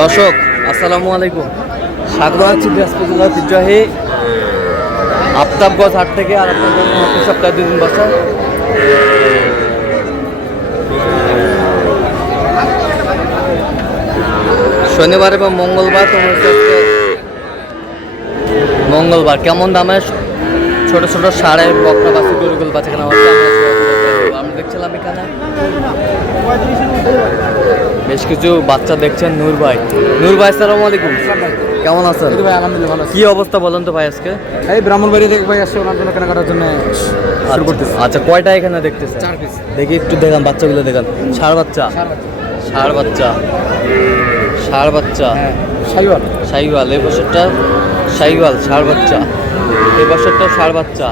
দর্শক আসসালামু আলাইকুম, স্বাগত জানাচ্ছি দিনাজপুর জেলা ঐতিহ্যবাহী আফতাবগঞ্জ হাট থেকে। আর আপনার জন্য প্রতি সপ্তাহে 2 দিন বসে। শনিবার এবং মঙ্গলবার। তোমার মঙ্গলবার কেমন দামে ছোট ছোট সাড়ে বকনা বাচ্চা গরুগুলো বাচ্চা কেনা হচ্ছে আমরা দেখছিলাম এখানে বেশ কিছু বাচ্চা দেখছেন। নূর ভাই আসসালামু আলাইকুম, কেমন আছেন? ভাই আলহামদুলিল্লাহ ভালো। কি অবস্থা বলেন তো ভাই আজকে? এই ব্রাহ্মণবাড়ি থেকে ভাই আসছে, ওনার জন্য কেনাকাটার জন্য শুরু করতেছি। আচ্ছা, কয়টা এখানে দেখতেছে? 4 পিস। দেখি একটু দেখান বাচ্চাগুলো, দেখান। ষাঁড় বাচ্চা, হ্যাঁ, শাইওয়াল। শাহিওয়াল। এই বছরটা শাহিওয়াল ষাঁড় বাচ্চা, এই বছরটা ষাঁড় বাচ্চা।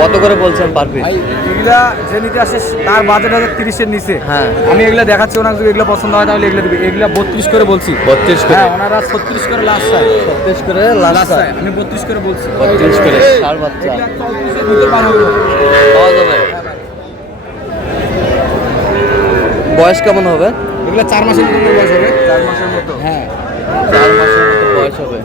কত করে বলছেন পার পিস? ভাই এগুলা যে নিতে আসে তার বাজেট আছে 30-এর নিচে। হ্যাঁ, আমি এগুলা দেখাচ্ছি, ওনার যদি এগুলো পছন্দ হয় তাহলে এগুলো দিবে। এগুলা 32 করে বলছি। 32 করে? হ্যাঁ, ওনারা 36 করে লাস্ট চায়। 36 করে লাস্ট চায়, আমি 32 করে বলছি। 32 করে ষাঁড় বাচ্চা এগুলা 34-এর ভিতর বার হবে। পাওয়া যাবে। বয়স কেমন হবে? এগুলা 4 মাসের মতো বয়স হবে। 4 মাসের মতো? হ্যাঁ, 4 মাসের মতো বয়স হবে।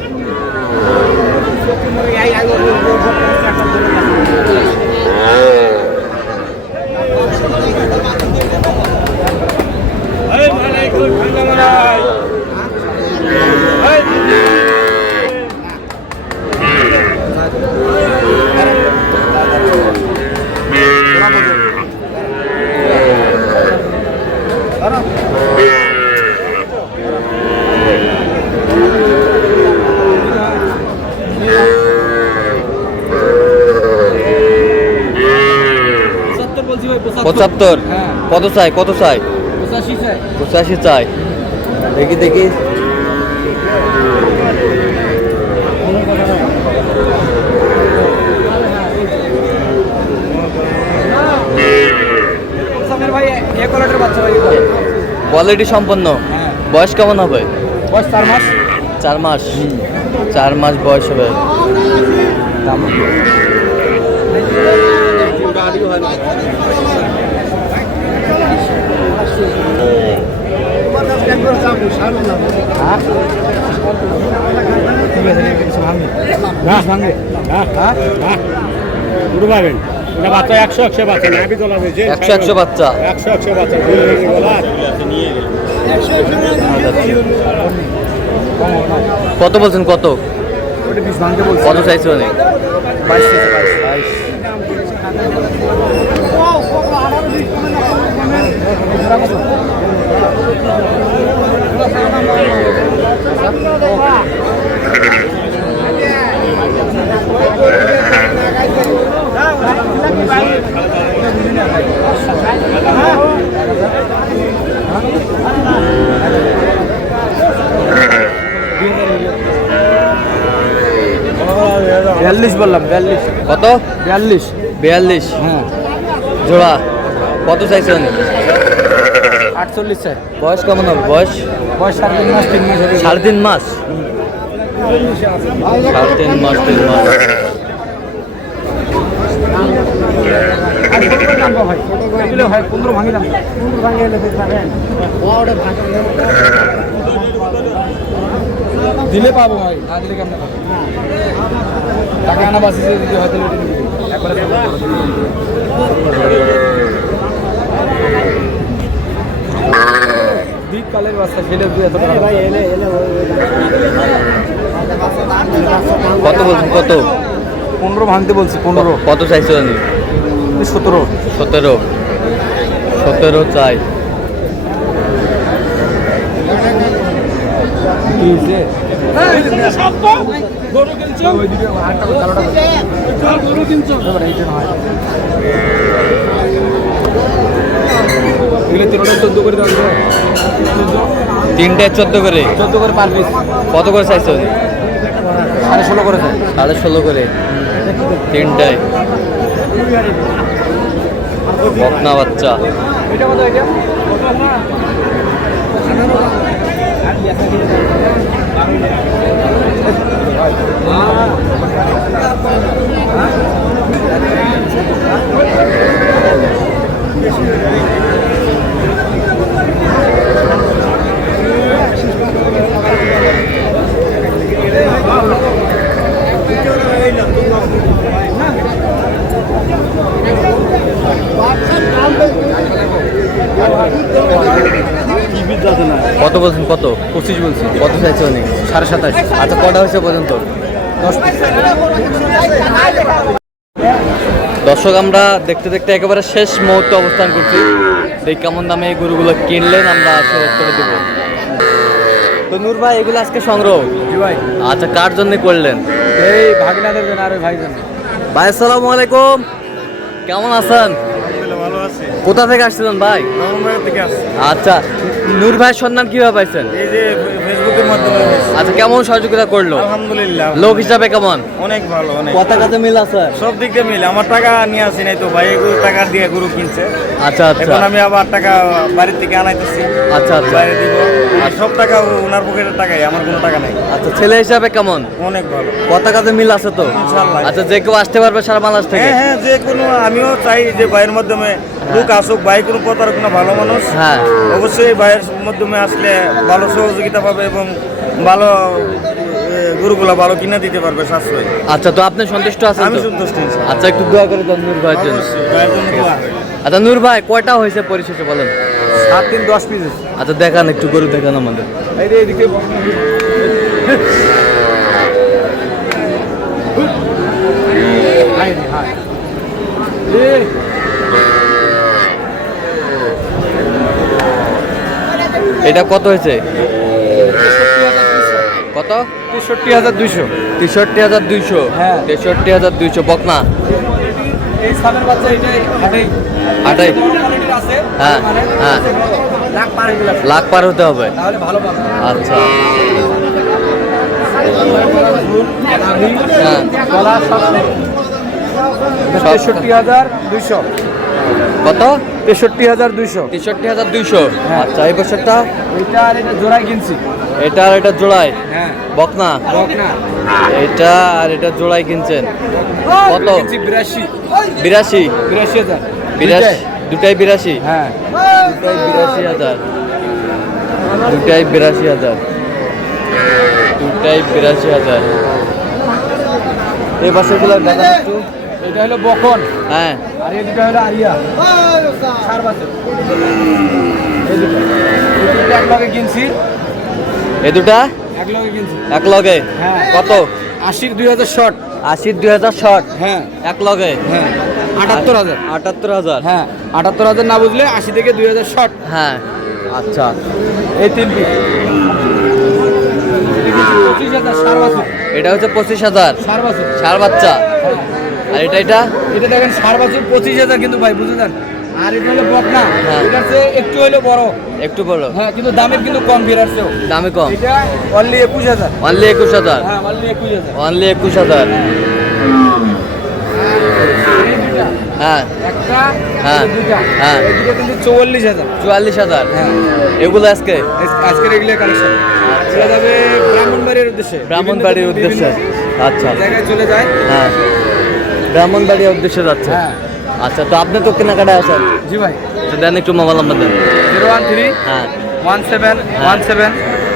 বলছি ভাই 75? হ্যাঁ। কত চাই? 85 চাই। 85 চাই। দেখি ভাই এক কোয়ালিটির বাচ্চা ভাই। কোয়ালিটি সম্পন্ন। হ্যাঁ। বয়স কেমন হবে? বয়স 4 মাস। 4 মাস? 4 মাস বয়স হবে। বাচ্চা 100 বাচ্চা না, আমি তোলা 100 বাচ্চা। 100 বাচ্চা কত বলছেন? কত কত চাইছে? অনেক 22। বললাম 42। কত? 42। হ্যাঁ, জোড়া কত চাইছে? অনেক 48 চাই। বয়স কেমন হবে? বয়স 3.5 মাস 3 মাস হবে। 3.5 মাস? 3.5 মাস 3 মাস। ভাই 15 ভাঙি দাম। 15 ভাঙি হলে দিলে পাবো ভাই, না দিলে কেমন পাবো? টাকা আনা বাসি যদি হয়তো একবারে দ্বীপ কালের বাচ্চা ফেলে দিয়ে এত টাকা। কত বলছেন? কত? 15 ভাঙতে বলছি। 15। কত চাইছে? 17। 17 চাই। কি হয়েছে? তিনটায় 14 করে? 14 করে পার পিস। কত করে চাইছে? 16.5 করে। 16.5 করে তিনটায়। বকনা বাচ্চা। এটা কত? এটা কত বলছেন? কত 25 বলছি। কত চাইছে উনি? 27.5। আচ্ছা, কটা হয়েছে পর্যন্ত? 10 পিস। দর্শক, আমরা দেখতে দেখতে একেবারে শেষ মুহূর্তে অবস্থান করছি। এই কেমন দামে এই গরুগুলো কিনলেন আমরা সে উত্তরে দেব। তো নূর ভাই, এগুলো আজকে সংগ্রহ? জি ভাই। আচ্ছা, কার জন্য করলেন? এই ভাগিনাদের জন্য আর ওই ভাই জন্য। ভাই আসসালামু আলাইকুম, কেমন আছেন? ভালো আছে। কোথা থেকে আসছিলেন ভাই? নভেম্বর থেকে আসছে। আচ্ছা, নূর ভাইয়ের সন্ধান কিভাবে পাইছেন? এই যে ফেসবুকের মাধ্যমে। আচ্ছা, কেমন সহযোগিতা করলো? আলহামদুলিল্লাহ। লোক হিসাবে কেমন? অনেক ভালো, অনেক। পতাকাতে মিল আছে? সব দিক দিয়ে মিলে। আমার টাকা নিয়ে আসি নাই তো ভাই, এগুলো টাকা দিয়ে গরু কিনছে। আচ্ছা আচ্ছা এখন আমি আবার টাকা বাড়ির থেকে আনাইতেছি। আচ্ছা আচ্ছা বাইরে দিব। আর সব টাকা ওনার পকেটের টাকাই, আমার কোনো টাকা নাই। আচ্ছা, ছেলে হিসাবে কেমন? অনেক ভালো। পতাকাতে মিল আছে তো? ইনশাআল্লাহ। আচ্ছা, যে কেউ আসতে পারবে সারা বাংলাদেশ থেকে? হ্যাঁ হ্যাঁ, যে কোনো। আমিও চাই যে ভাইয়ের মাধ্যমে লোক আসুক। ভাই কোনো প্রতারক না, ভালো মানুষ। হ্যাঁ, অবশ্যই ভাইয়ের মাধ্যমে আসলে ভালো সহযোগিতা পাবে এবং ভালো গরুগুলা ভালো কিনে দিতে পারবে সাশ্রয়। আচ্ছা, তো আপনি সন্তুষ্ট আছেন আমি তো? সন্তুষ্ট। আচ্ছা, একটু দোয়া করে দেন নূর ভাইয়ের জন্য। অবশ্যই, ভাইয়ের জন্য দোয়া। আচ্ছা নূর ভাই, কয়টা হয়েছে পরিশেষে বলেন? 7 দিন 10 পিস। আচ্ছা, দেখান একটু গরু, দেখান আমাদের। এই যে এদিকে এটা কত হয়েছে? কত? 63,200। 63,200? হ্যাঁ। 63,200 বকনা? এই সালের বাচ্চা এটাই হাটেই আটাই? কোয়ালিটির আছে। হ্যাঁ হ্যাঁ, লাখ পার হয়ে গেছে। লাখ পার হতে হবে। তাহলে ভালো পাবে। আচ্ছা, হ্যাঁ। গলা সব 63,200। কত? 63,200। 63,200? হ্যাঁ। আচ্ছা, এই বছরটা? এটা আর এটা জোড়াই কিনছি। এটা আর এটা জোড়ায় হ্যাঁ, বকনা? বকনা। এটা আর এটা জোড়ায় কিনছেন কত? কিনছি 82। 82? 82,000। 82? দুটাই 82? হ্যাঁ। দুটাই 82,000? দুটাই 82,000? দুটাই 82,000? এই বাসগুলো দেখান একটু। এটা হলো বকন। হ্যাঁ, আর এই দুটো হলো আরিয়া। সার বাচ্চা। এই দুটো। এই দুটো এক লগে কিনছি। এই দুটা এক লগে কিনছি। এক লগে? হ্যাঁ। কত? 80 2,000 শর্ট। 80 2,000 শর্ট? হ্যাঁ এক লগে? হ্যাঁ। 78,000। 78,000? হ্যাঁ, 78,000 না বুঝলে 80 থেকে 2,000 শর্ট। হ্যাঁ। আচ্ছা, এই তিন পিস। 25,000 সার বাছুর। এটা হচ্ছে 25,000 সার বাছুর। ষাঁড় বাচ্চা। আর এটা এটা? এটা দেখেন সার বাছুর 25,000 কিন্তু ভাই, বুঝে যান। আর এটা হলো বকনা। হ্যাঁ। এটার চেয়ে একটু হলো বড়। একটু বড়? হ্যাঁ, কিন্তু দামে কিন্তু কম বেরার চেয়েও। দামে কম? এটা অনলি 21,000। অনলি 21,000? হ্যাঁ, অনলি 21,000। অনলি 21,000? এই দুটা। হ্যাঁ একটা, হ্যাঁ, এই দুটা। হ্যাঁ। এই দুটো কিন্তু 44,000। 44,000? হ্যাঁ। এগুলো আজকে? আজকে রেগুলার কালেকশন। চলে যাবে ব্রাহ্মণবাড়ির উদ্দেশ্যে। ব্রাহ্মণবাড়ির উদ্দেশ্যে? আচ্ছা জায়গায় চলে যায়। হ্যাঁ, ব্রাহ্মণবাড়ির উদ্দেশ্যে যাচ্ছে? হ্যাঁ। আচ্ছা, তো আপনি তো কেনাকাটায় আসেন, জি ভাই। তো দেন একটু মোবাইল নাম্বার দেন। 013 হ্যাঁ 17 17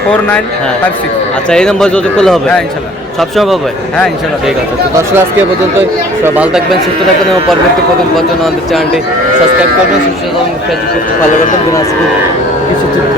49 হ্যাঁ। 56। আচ্ছা, এই নম্বর যোগাযোগ করলে হবে? হ্যাঁ, ইনশাল্লাহ। সবসময় পাবে? হ্যাঁ, ইনশাল্লাহ। ঠিক আছে। তো দর্শক, আজকে এ পর্যন্তই। সবাই ভালো থাকবেন, সুস্থ থাকবেন এবং পরবর্তী পর্যন্ত আমাদের চ্যানেলটি সাবস্ক্রাইব করবেন, সুস্থ থাকবেন, ফেসবুক ফলো করবেন, দিনাজপুর কিছু চিত্র।